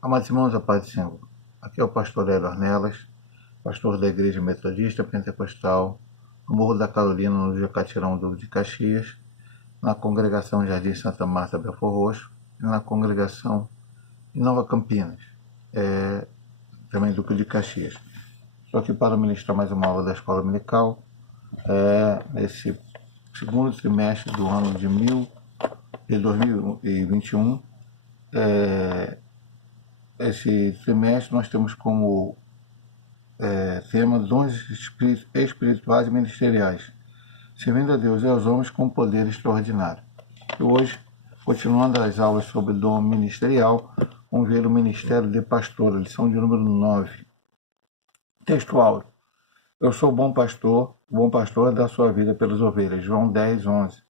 Amados irmãos, a paz do Senhor. Aqui é o pastor Hélio Ornelas, pastor da Igreja Metodista Pentecostal, no Morro da Carolina, no Jacatirão de Caxias, na congregação Jardim Santa Marta Belfor Roxo e na congregação em Nova Campinas, também Duque de Caxias. Estou aqui para ministrar mais uma aula da Escola Dominical, nesse segundo trimestre do ano de 2021. Esse trimestre nós temos como tema dons espirituais e ministeriais, servindo a Deus e aos homens com poder extraordinário. E hoje, continuando as aulas sobre dom ministerial, vamos ver o ministério de pastor, lição de número 9. Textual: eu sou bom pastor dá sua vida pelas ovelhas. João 10, 11.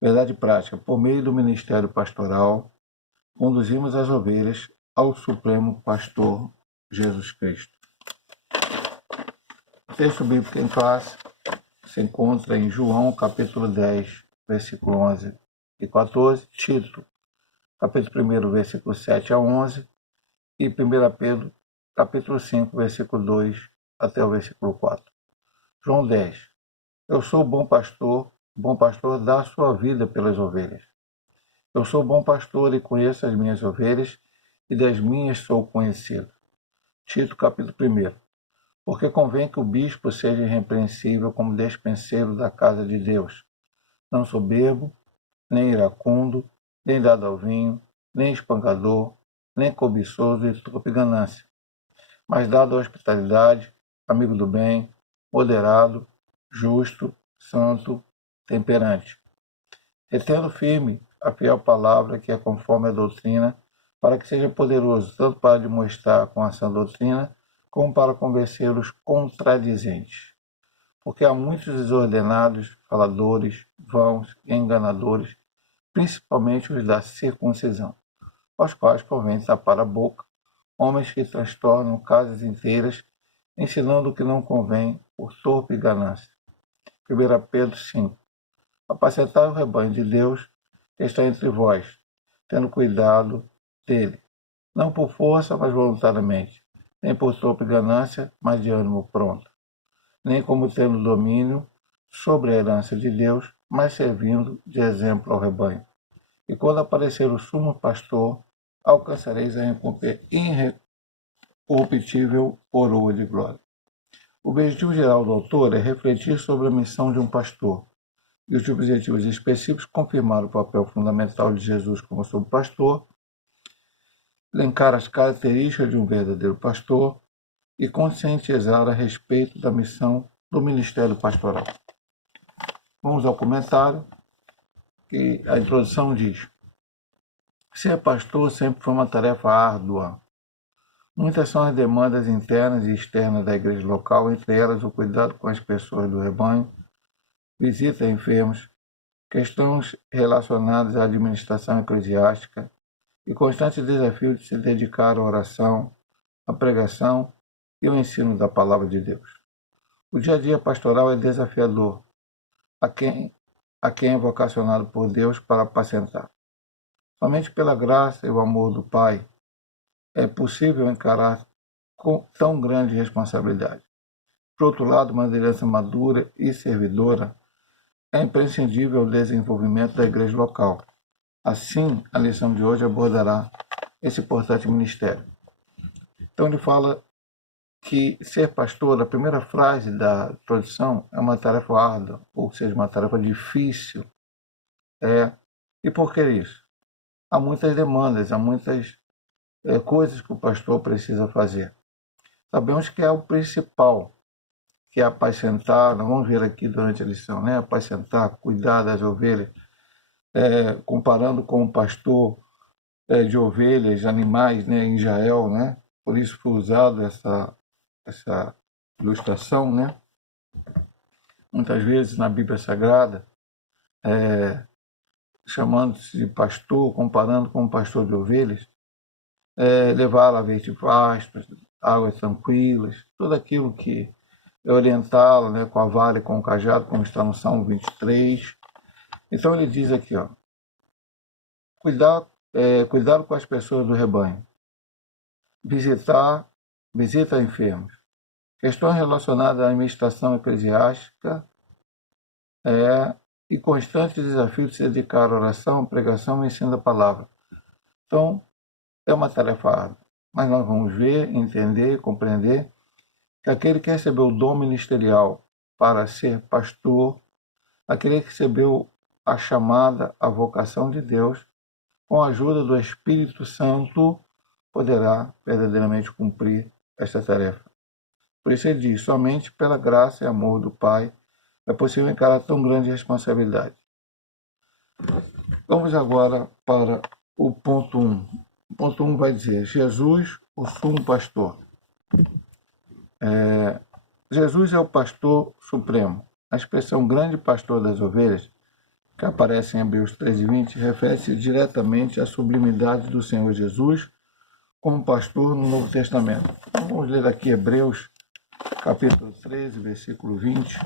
Verdade prática: por meio do ministério pastoral, conduzimos as ovelhas ao Supremo Pastor Jesus Cristo. O texto bíblico em classe se encontra em João, capítulo 10, versículo 11 e 14, Tito, capítulo 1, versículo 7 a 11, e 1 Pedro, capítulo 5, versículo 2 até o versículo 4. João 10. Eu sou bom pastor dá sua vida pelas ovelhas. Eu sou bom pastor e conheço as minhas ovelhas, e das minhas sou conhecido. Tito, capítulo 1. Porque convém que o bispo seja irrepreensível como despenseiro da casa de Deus, não soberbo, nem iracundo, nem dado ao vinho, nem espancador, nem cobiçoso e trope ganância, mas dado à hospitalidade, amigo do bem, moderado, justo, santo, temperante, retendo firme a fiel palavra que é conforme a doutrina, para que seja poderoso tanto para demonstrar com a sã doutrina, como para convencer os contradizentes. Porque há muitos desordenados, faladores, vãos e enganadores, principalmente os da circuncisão, aos quais convém tapar a boca, homens que transtornam casas inteiras, ensinando o que não convém por torpe ganância. 1 Pedro 5. Apacentai o rebanho de Deus que está entre vós, tendo cuidado dele, não por força, mas voluntariamente, nem por torpe ganância, mas de ânimo pronto, nem como tendo domínio sobre a herança de Deus, mas servindo de exemplo ao rebanho. E quando aparecer o sumo pastor, alcançareis a incorruptível coroa de glória. O objetivo geral do autor é refletir sobre a missão de um pastor, e os objetivos específicos confirmar o papel fundamental de Jesus como sumo pastor, elencar as características de um verdadeiro pastor e conscientizar a respeito da missão do ministério pastoral. Vamos ao comentário, que a introdução diz: ser pastor sempre foi uma tarefa árdua. Muitas são as demandas internas e externas da igreja local, entre elas o cuidado com as pessoas do rebanho, visita a enfermos, questões relacionadas à administração eclesiástica e constante desafio de se dedicar à oração, à pregação e ao ensino da palavra de Deus. O dia a dia pastoral é desafiador a quem é vocacionado por Deus para apacentar. Somente pela graça e o amor do Pai é possível encarar com tão grande responsabilidade. Por outro lado, uma liderança madura e servidora é imprescindível ao desenvolvimento da igreja local. Assim, a lição de hoje abordará esse importante ministério. Então, ele fala que ser pastor, a primeira frase da introdução, é uma tarefa árdua, ou seja, uma tarefa difícil. E por que isso? Há muitas demandas, há muitas coisas que o pastor precisa fazer. Sabemos que é o principal, que é apacentar, nós vamos ver aqui durante a lição, né? Apacentar, cuidar das ovelhas, comparando com o pastor de ovelhas, de animais, né, em Israel, né? Por isso foi usado essa ilustração, né? Muitas vezes na Bíblia Sagrada, chamando-se de pastor, comparando com o pastor de ovelhas, levá-la a verdes pastos, águas tranquilas, tudo aquilo que é orientá-la, né, com a vara e com o cajado, como está no Salmo 23. Então ele diz aqui, cuidar com as pessoas do rebanho. visita enfermos. Questões relacionadas à administração eclesiástica e constante desafio de se dedicar à oração, pregação e ensino da palavra. Então, é uma tarefa árdua, mas nós vamos ver, entender e compreender que aquele que recebeu o dom ministerial para ser pastor, aquele que recebeu a chamada, a vocação de Deus, com a ajuda do Espírito Santo, poderá verdadeiramente cumprir esta tarefa. Por isso ele diz, somente pela graça e amor do Pai é possível encarar tão grande responsabilidade. Vamos agora para o ponto 1. O ponto 1 vai dizer, Jesus, o sumo pastor. Jesus é o pastor supremo. A expressão grande pastor das ovelhas, que aparece em Hebreus 13:20, refere-se diretamente à sublimidade do Senhor Jesus como pastor no Novo Testamento. Então, vamos ler aqui Hebreus capítulo 13, versículo 20.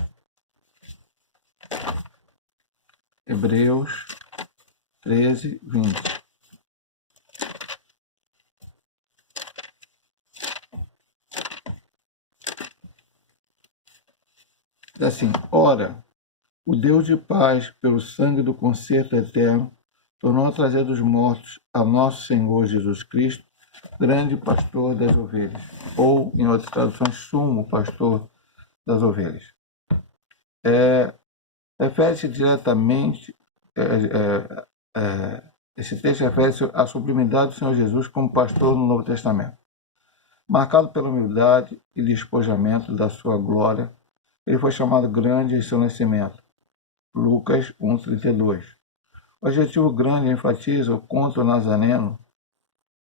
Hebreus 13, 20. Diz assim, ora, o Deus de paz, pelo sangue do concerto eterno, tornou a trazer dos mortos a nosso Senhor Jesus Cristo, grande pastor das ovelhas, ou, em outras traduções, sumo pastor das ovelhas. Refere-se diretamente, esse texto refere-se à sublimidade do Senhor Jesus como pastor no Novo Testamento. Marcado pela humildade e despojamento da sua glória, ele foi chamado grande em seu nascimento. Lucas 1,32. O adjetivo grande enfatiza o quanto o Nazareno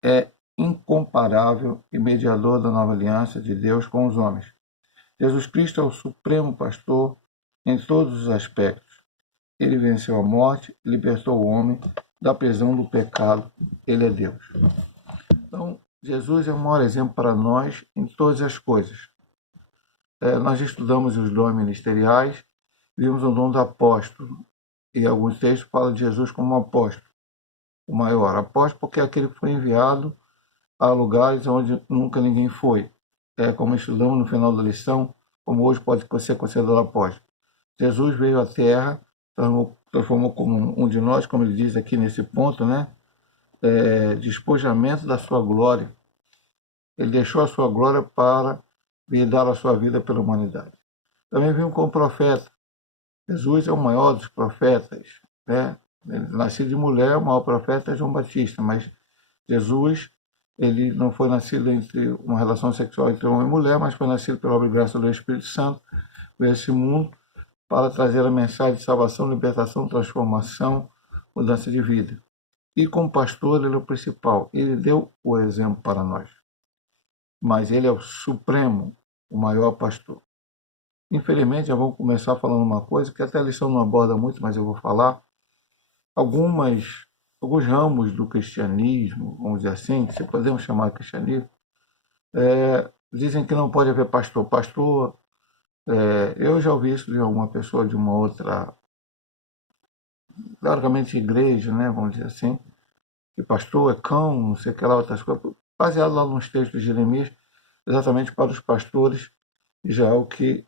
é incomparável e mediador da nova aliança de Deus com os homens. Jesus Cristo é o supremo pastor em todos os aspectos. Ele venceu a morte, libertou o homem da prisão do pecado. Ele é Deus. Então, Jesus é o maior exemplo para nós em todas as coisas. Nós estudamos os dons ministeriais, vimos o dom do apóstolo, e alguns textos falam de Jesus como um apóstolo, o maior apóstolo, porque é aquele que foi enviado a lugares onde nunca ninguém foi. Como estudamos no final da lição, como hoje pode ser considerado apóstolo. Jesus veio à Terra, transformou como um de nós, como ele diz aqui nesse ponto, né? Despojamento da sua glória. Ele deixou a sua glória para vir dar a sua vida pela humanidade. Também veio como profeta. Jesus é o maior dos profetas, né? Ele, nascido de mulher, o maior profeta é João Batista, mas Jesus, ele não foi nascido entre uma relação sexual entre homem e mulher, mas foi nascido pela obra e graça do Espírito Santo, veio a esse mundo para trazer a mensagem de salvação, libertação, transformação, mudança de vida. E como pastor, ele é o principal. Ele deu o exemplo para nós. Mas ele é o supremo, o maior pastor. Infelizmente, já vou começar falando uma coisa que até a lição não aborda muito, mas eu vou falar. Alguns ramos do cristianismo, vamos dizer assim, se podemos chamar de cristianismo, dizem que não pode haver pastor. Pastor, eu já ouvi isso de alguma pessoa de uma outra, largamente igreja, né, vamos dizer assim, que pastor é cão, não sei o que lá, outras coisas, baseado lá nos textos de Jeremias, exatamente para os pastores de Israel, que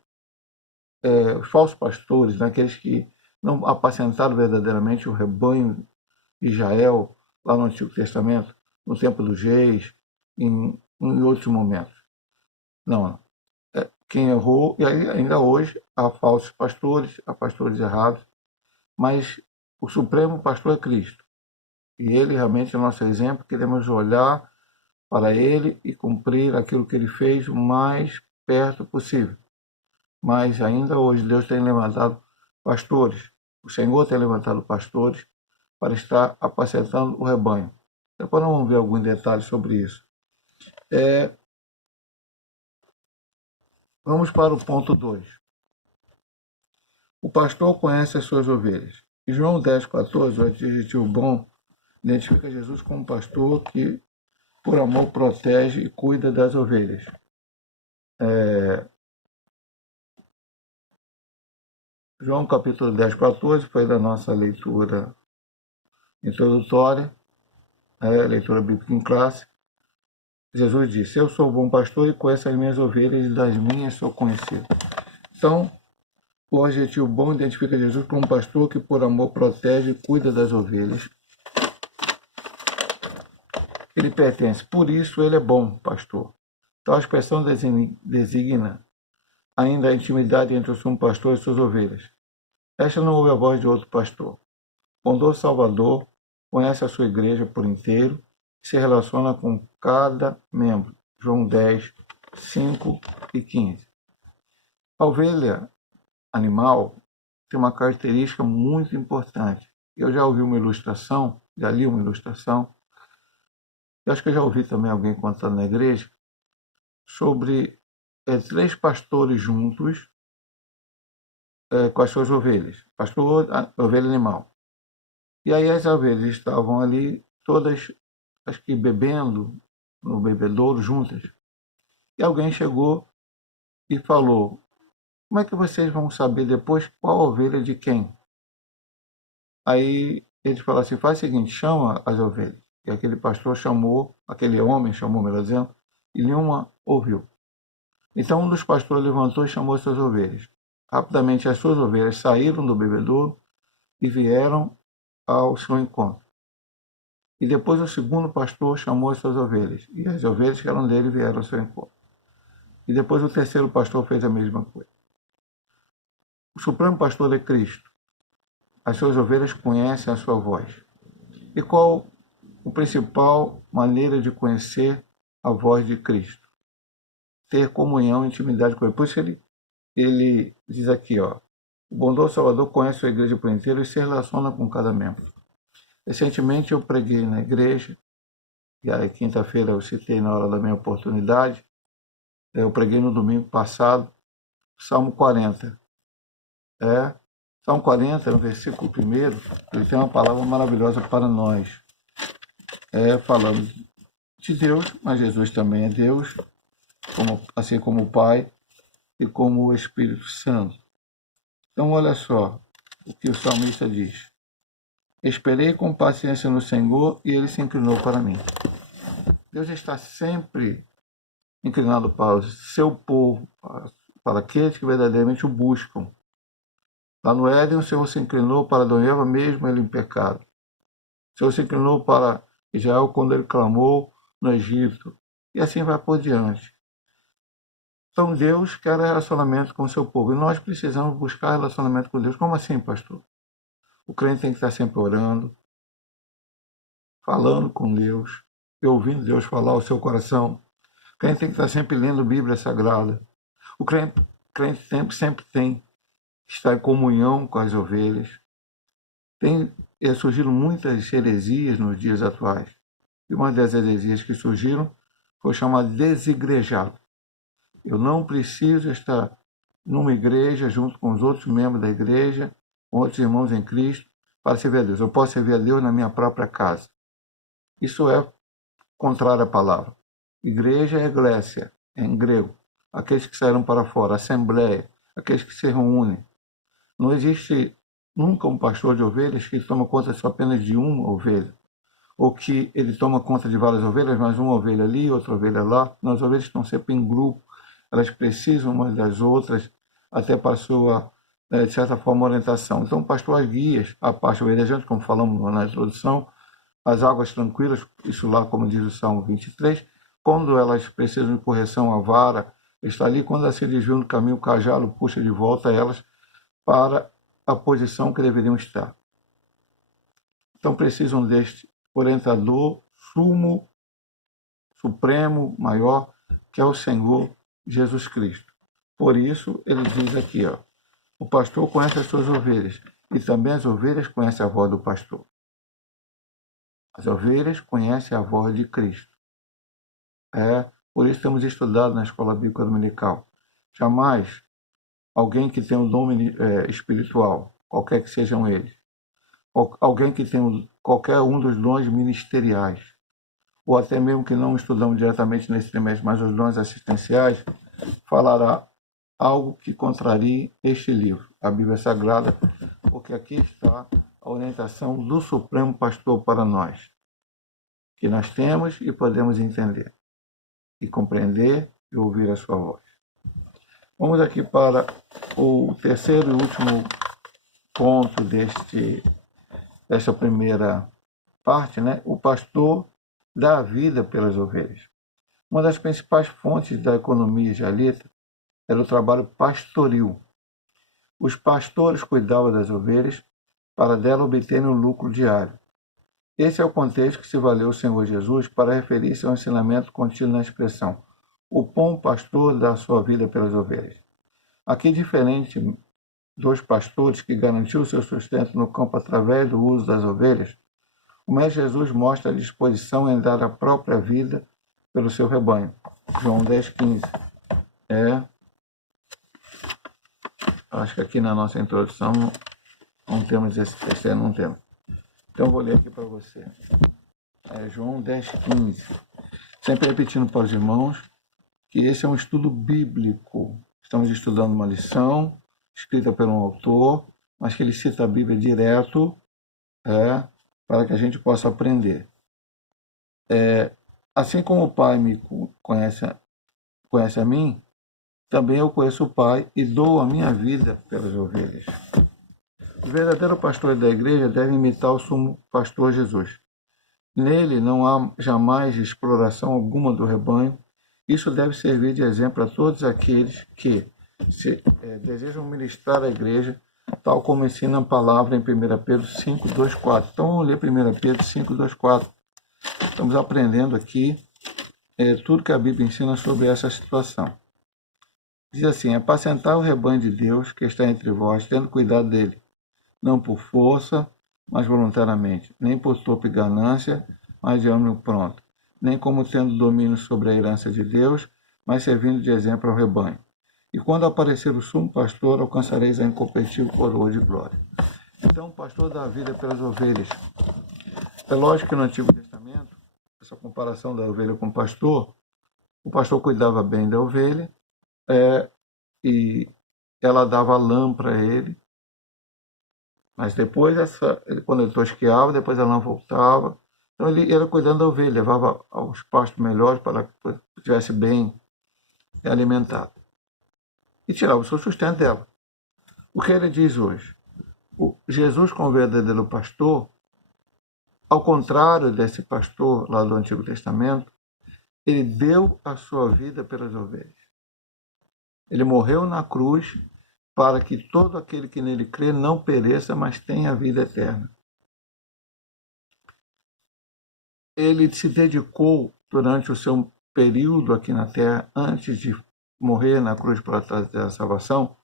os falsos pastores, né, aqueles que não apacentaram verdadeiramente o rebanho de Israel, lá no Antigo Testamento, no tempo dos reis, em outros momentos. Não. Quem errou, e aí, ainda hoje há falsos pastores, há pastores errados, mas o supremo pastor é Cristo. E ele realmente é o nosso exemplo, queremos olhar para ele e cumprir aquilo que ele fez o mais perto possível. Mas ainda hoje Deus tem levantado pastores, o Senhor tem levantado pastores para estar apacentando o rebanho. Depois nós vamos ver alguns detalhes sobre isso. Vamos para o ponto 2. O pastor conhece as suas ovelhas. Em João 10,14, o adjetivo bom identifica Jesus como pastor que, por amor, protege e cuida das ovelhas. João capítulo 10,14 foi da nossa leitura introdutória, leitura bíblica em classe. Jesus disse: eu sou o bom pastor e conheço as minhas ovelhas e das minhas sou conhecido. Então, o adjetivo bom identifica Jesus como um pastor que por amor protege e cuida das ovelhas. Ele pertence, por isso ele é bom pastor. Tal expressão designa ainda a intimidade entre o sumo pastor e suas ovelhas. Esta não ouve a voz de outro pastor. Bondoso Salvador conhece a sua igreja por inteiro e se relaciona com cada membro. João 10, 5 e 15. A ovelha animal tem uma característica muito importante. Eu já ouvi uma ilustração, já li uma ilustração, eu acho que eu já ouvi também alguém contando na igreja, sobre 3 pastores juntos com as suas ovelhas. Pastor, ovelha animal. E aí as ovelhas estavam ali, todas, acho que bebendo no bebedouro juntas. E alguém chegou e falou: como é que vocês vão saber depois qual ovelha é de quem? Aí eles falaram assim: faz o seguinte, chama as ovelhas. E aquele pastor chamou, aquele homem chamou, melhor dizendo, e nenhuma ouviu. Então um dos pastores levantou e chamou suas ovelhas. Rapidamente as suas ovelhas saíram do bebedouro e vieram ao seu encontro. E depois o segundo pastor chamou as suas ovelhas, e as ovelhas que eram dele vieram ao seu encontro. E depois o terceiro pastor fez a mesma coisa. O supremo pastor é Cristo. As suas ovelhas conhecem a sua voz. E qual a principal maneira de conhecer a voz de Cristo? Ter comunhão e intimidade com ele. Por isso ele diz aqui, ó, o bondoso Salvador conhece a sua igreja por inteiro e se relaciona com cada membro. Recentemente eu preguei na igreja, e aí quinta-feira eu citei na hora da minha oportunidade, eu preguei no domingo passado, Salmo 40. Salmo 40, no versículo 1, ele tem uma palavra maravilhosa para nós. Falando de Deus, mas Jesus também é Deus, assim como o Pai e como o Espírito Santo. Então olha só o que o salmista diz. Esperei com paciência no Senhor e ele se inclinou para mim. Deus está sempre inclinado para o seu povo, para aqueles que verdadeiramente o buscam. Lá no Éden, o Senhor se inclinou para Adão e Eva, mesmo ele em pecado. O Senhor se inclinou para Israel quando ele clamou no Egito. E assim vai por diante. Então Deus quer relacionamento com o seu povo. E nós precisamos buscar relacionamento com Deus. Como assim, pastor? O crente tem que estar sempre orando, falando com Deus, e ouvindo Deus falar ao seu coração. O crente tem que estar sempre lendo Bíblia Sagrada. O crente sempre tem que estar em comunhão com as ovelhas. Tem surgiram muitas heresias nos dias atuais. E uma das heresias que surgiram foi chamada desigrejado. Eu não preciso estar numa igreja junto com os outros membros da igreja, com outros irmãos em Cristo, para servir a Deus. Eu posso servir a Deus na minha própria casa. Isso é contrário à palavra. Igreja é eclésia, em grego. Aqueles que saíram para fora, assembleia, aqueles que se reúnem. Não existe nunca um pastor de ovelhas que toma conta só apenas de uma ovelha, ou que ele toma conta de várias ovelhas, mas uma ovelha ali, outra ovelha lá. As ovelhas estão sempre em grupo, elas precisam umas das outras, até para a sua, de certa forma, orientação. Então, o pastor as guias, a parte ovelhejante, como falamos na introdução, as águas tranquilas, isso lá, como diz o Salmo 23, quando elas precisam de correção, a vara está ali, quando elas se desviam do caminho, o cajado puxa de volta elas para a posição que deveriam estar. Então precisam deste orientador supremo, maior, que é o Senhor Jesus Cristo. Por isso, ele diz aqui, ó, o pastor conhece as suas ovelhas, e também as ovelhas conhecem a voz do pastor. As ovelhas conhecem a voz de Cristo. Por isso temos estudado na Escola Bíblica Dominical. Jamais alguém que tem um dom espiritual, qualquer que sejam eles, alguém que tem qualquer um dos dons ministeriais, ou até mesmo que não estudamos diretamente nesse trimestre, mas os dons assistenciais, falará algo que contrarie este livro, a Bíblia Sagrada, porque aqui está a orientação do Supremo Pastor para nós, que nós temos e podemos entender. e compreender e ouvir a sua voz. Vamos aqui para o terceiro e último ponto desta primeira parte, né? O pastor dá a vida pelas ovelhas. Uma das principais fontes da economia israelita era o trabalho pastoril. Os pastores cuidavam das ovelhas para dela obterem o lucro diário. Esse é o contexto que se valeu o Senhor Jesus para referir-se ao ensinamento contido na expressão: o bom pastor dá a sua vida pelas ovelhas. Aqui, diferente dos pastores que garantiu seu sustento no campo através do uso das ovelhas, o Mestre Jesus mostra a disposição em dar a própria vida pelo seu rebanho. João 10,15. Acho que aqui na nossa introdução não temos esse não temos. Então eu vou ler aqui para você. João 10,15. Sempre repetindo para os irmãos que esse é um estudo bíblico. Estamos estudando uma lição escrita por um autor, mas que ele cita a Bíblia direto, para que a gente possa aprender. Assim como o Pai me conhece a mim, também eu conheço o Pai e dou a minha vida pelas ovelhas. O verdadeiro pastor da igreja deve imitar o sumo pastor Jesus. Nele não há jamais exploração alguma do rebanho. Isso deve servir de exemplo a todos aqueles que desejam ministrar a igreja, tal como ensina a palavra em 1 Pedro 5, 2, 4. Então vamos ler 1 Pedro 5, 2, 4. Estamos aprendendo aqui tudo que a Bíblia ensina sobre essa situação. Diz assim: apacentar o rebanho de Deus que está entre vós, tendo cuidado dele, não por força, mas voluntariamente, nem por torpe ganância, mas de ânimo pronto, nem como tendo domínio sobre a herança de Deus, mas servindo de exemplo ao rebanho. E quando aparecer o sumo pastor, alcançareis a incompatível coroa de glória. Então, o pastor dá a vida pelas ovelhas. É lógico que no Antigo Testamento, essa comparação da ovelha com o pastor cuidava bem da ovelha, e ela dava lã para ele, mas depois, quando ele tosqueava, depois a lã voltava. Então ele era cuidando da ovelha, levava aos pastos melhores para que estivesse bem alimentado. E tirava o seu sustento dela. O que ele diz hoje? Jesus, como verdadeiro pastor, ao contrário desse pastor lá do Antigo Testamento, ele deu a sua vida pelas ovelhas. Ele morreu na cruz para que todo aquele que nele crê não pereça, mas tenha a vida eterna. Ele se dedicou durante o seu período aqui na terra, antes de morrer na cruz para trazer a salvação,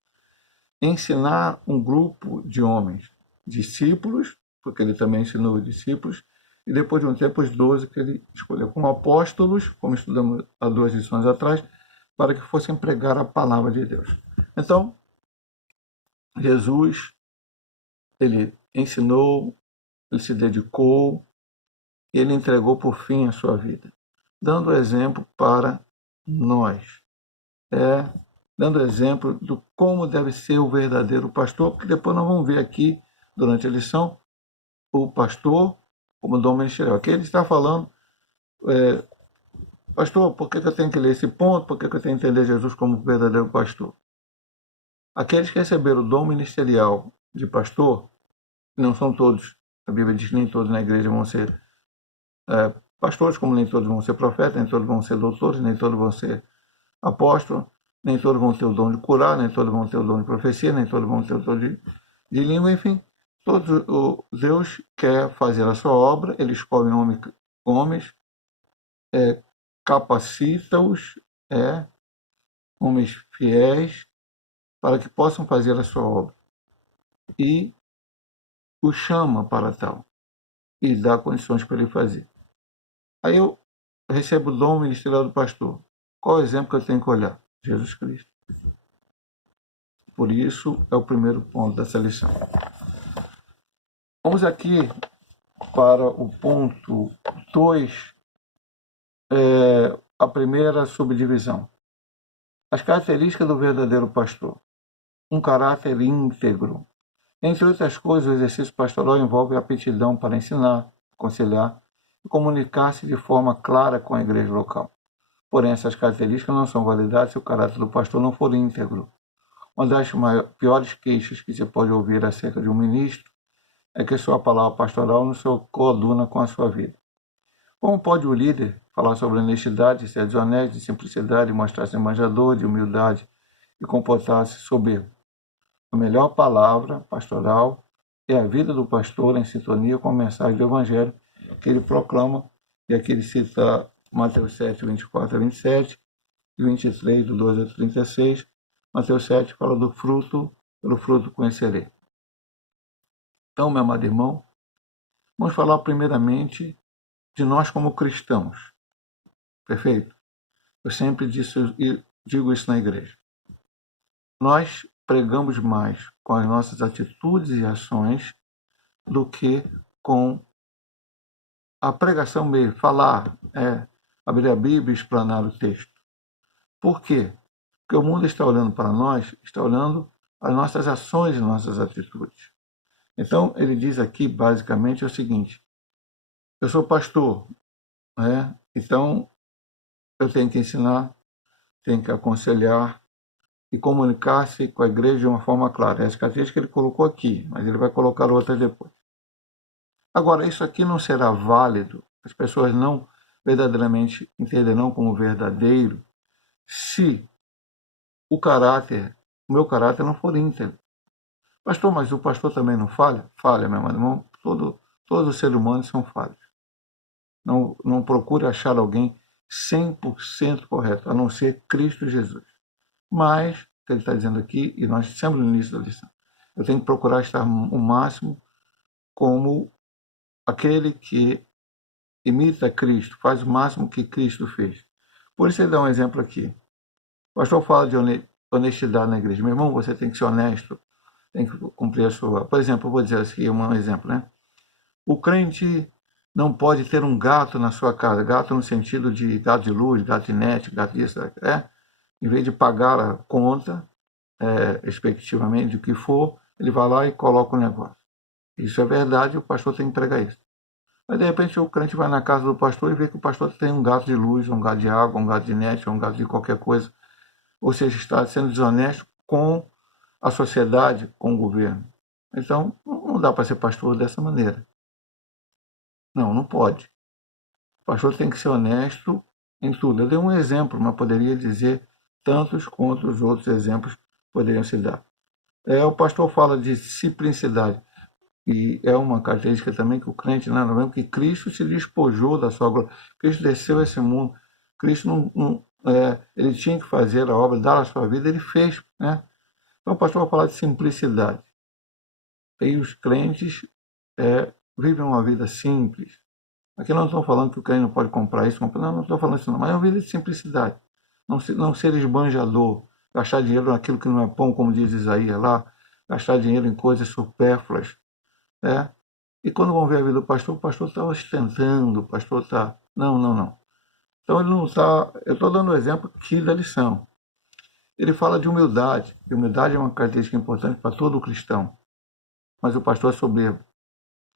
ensinar um grupo de homens, discípulos, porque ele também ensinou os discípulos, e depois de um tempo os 12 que ele escolheu como apóstolos, como estudamos há 2 lições atrás, para que fossem pregar a palavra de Deus. Então, Jesus, ele ensinou, ele se dedicou, ele entregou por fim a sua vida, dando exemplo para nós. Dando exemplo de como deve ser o verdadeiro pastor, porque depois nós vamos ver aqui, durante a lição, o pastor como dom ministerial. Aqui ele está falando, pastor, por que eu tenho que ler esse ponto? Por que eu tenho que entender Jesus como verdadeiro pastor? Aqueles que receberam o dom ministerial de pastor, não são todos, a Bíblia diz que nem todos na igreja vão ser pastores, como nem todos vão ser profetas, nem todos vão ser doutores, nem todos vão ser apóstolos, nem todos vão ter o dom de curar, nem todos vão ter o dom de profecia, nem todos vão ter o dom de língua, enfim. Deus quer fazer a sua obra, ele escolhe homens, capacita-os, homens fiéis, para que possam fazer a sua obra. E o chama para tal, e dá condições para ele fazer. Aí eu recebo o dom ministerial do pastor. Qual o exemplo que eu tenho que olhar? Jesus Cristo. Por isso, é o primeiro ponto dessa lição. Vamos aqui para o ponto 2, a primeira subdivisão. As características do verdadeiro pastor. Um caráter íntegro. Entre outras coisas, o exercício pastoral envolve a aptidão para ensinar, aconselhar e comunicar-se de forma clara com a igreja local. Porém, essas características não são validadas se o caráter do pastor não for íntegro. Uma das piores queixas que se pode ouvir acerca de um ministro é que sua palavra pastoral não se coaduna com a sua vida. Como pode o líder falar sobre honestidade, ser desonesto, de simplicidade, mostrar-se manjador, de humildade e comportar-se soberbo? A melhor palavra pastoral é a vida do pastor em sintonia com a mensagem do Evangelho que ele proclama, e aqui ele cita Mateus 7, 24 a 27, e 23, do 12 a 36. Mateus 7 fala do fruto, pelo fruto conhecerei. Então, meu amado irmão, vamos falar primeiramente de nós como cristãos. Perfeito? Eu sempre digo isso na igreja. Nós pregamos mais com as nossas atitudes e ações do que com a pregação mesmo, falar, abrir a Bíblia e explanar o texto. Por quê? Porque o mundo está olhando para nós, está olhando as nossas ações e nossas atitudes. Então, ele diz aqui, basicamente, o seguinte: eu sou pastor, então eu tenho que ensinar, tenho que aconselhar e comunicar-se com a igreja de uma forma clara. Essa característica ele colocou aqui, mas ele vai colocar outras depois. Agora, isso aqui não será válido, as pessoas não verdadeiramente entenderão como verdadeiro se o meu caráter não for íntegro. Pastor, mas o pastor também não falha? Falha, meu irmão. Todos os seres humanos são falhos. Não procure achar alguém 100% correto, a não ser Cristo Jesus. Mas, o que ele está dizendo aqui, e nós sempre no início da lição, eu tenho que procurar estar o máximo como aquele que imita Cristo, faz o máximo que Cristo fez. Por isso ele dá um exemplo aqui. O pastor fala de honestidade na igreja. Meu irmão, você tem que ser honesto, tem que cumprir a sua... Por exemplo, eu vou dizer aqui um exemplo, né? O crente não pode ter um gato na sua casa, gato no sentido de gato de luz, gato de net, gato disso, em vez de pagar a conta, respectivamente, do que for, ele vai lá e coloca o negócio. Isso é verdade, o pastor tem que pregar isso. Mas, de repente, o crente vai na casa do pastor e vê que o pastor tem um gato de luz, um gato de água, um gato de net, um gato de qualquer coisa. Ou seja, está sendo desonesto com a sociedade, com o governo. Então, não dá para ser pastor dessa maneira. Não pode. O pastor tem que ser honesto em tudo. Eu dei um exemplo, mas poderia dizer tantos quanto os outros exemplos poderiam se dar. O pastor fala de simplicidade. E é uma característica também que o crente não é mesmo, que Cristo se despojou da sua glória. Cristo desceu a esse mundo. Cristo ele tinha que fazer a obra, dar a sua vida, ele fez. Né? Então o pastor vai falar de simplicidade. E os crentes vivem uma vida simples. Aqui não estou falando que o crente não pode comprar isso, não estou falando isso não, mas é uma vida de simplicidade. Não ser esbanjador, gastar dinheiro naquilo que não é bom, como diz Isaías lá, gastar dinheiro em coisas supérfluas. E quando vão ver a vida do pastor, o pastor está ostentando, o pastor está... Não. Então ele não está... Eu estou dando o exemplo aqui da lição. Ele fala de humildade. E humildade é uma característica importante para todo cristão. Mas o pastor é soberbo.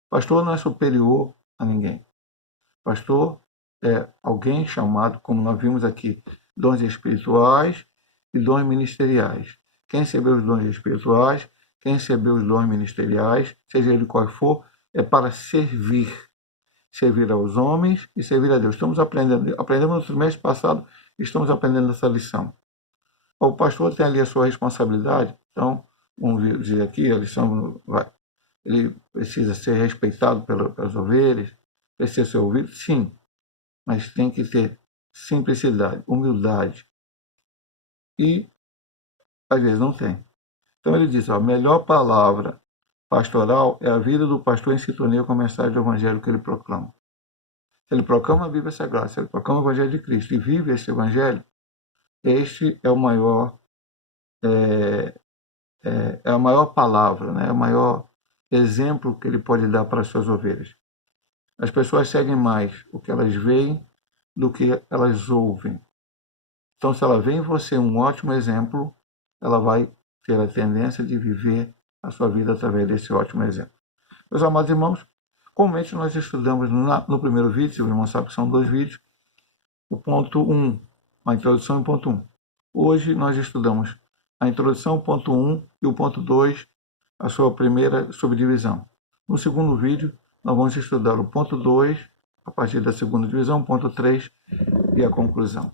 O pastor não é superior a ninguém. O pastor é alguém chamado, como nós vimos aqui, dons espirituais e dons ministeriais. Quem recebeu os dons espirituais, quem recebeu os dons ministeriais, seja ele qual for, é para servir aos homens e servir a Deus. Estamos aprendemos no trimestre passado, estamos aprendendo essa lição. O pastor tem ali a sua responsabilidade, então, vamos dizer aqui, a lição vai. Ele precisa ser respeitado pelas ovelhas, precisa ser ouvido, sim, mas tem que ter simplicidade, humildade. E, às vezes, não tem. Então ele diz, a melhor palavra pastoral é a vida do pastor em sintonia com a mensagem do Evangelho que ele proclama. Se ele proclama a Bíblia Sagrada, se ele proclama o Evangelho de Cristo e vive esse Evangelho, este é o maior, a maior palavra, né? O maior exemplo que ele pode dar para as suas ovelhas. As pessoas seguem mais o que elas veem do que elas ouvem. Então, se ela vê em você um ótimo exemplo, ela vai ter a tendência de viver a sua vida através desse ótimo exemplo. Meus amados irmãos, comumente nós estudamos no primeiro vídeo, o irmão sabe que são 2 vídeos, o ponto 1, a introdução e o ponto 1. Hoje nós estudamos a introdução, o ponto 1 e o ponto 2, a sua primeira subdivisão. No segundo vídeo, nós vamos estudar o ponto 2, a partir da segunda divisão, o ponto 3 e a conclusão.